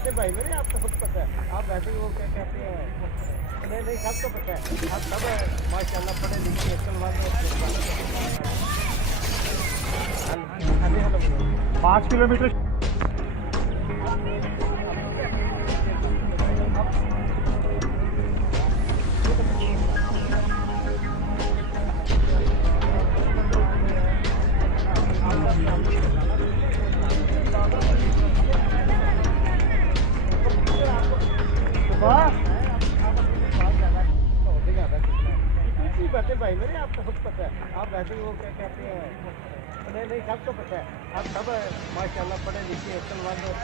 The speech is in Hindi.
बातें भाई मेरे आपको खुद पता है। आप वैसे ही वो क्या कहते हैं, नहीं नहीं सबको पता है। आप सब माशाल्लाह पढ़े लिखे अक्लमंद और 5 किलोमीटर। बातें भाई मेरे आपको खुद पता है। आप वैसे ही वो क्या कहते हैं, नहीं नहीं सबको पता है। आप सब माशाल्लाह पढ़े लिखे अक्लमंद और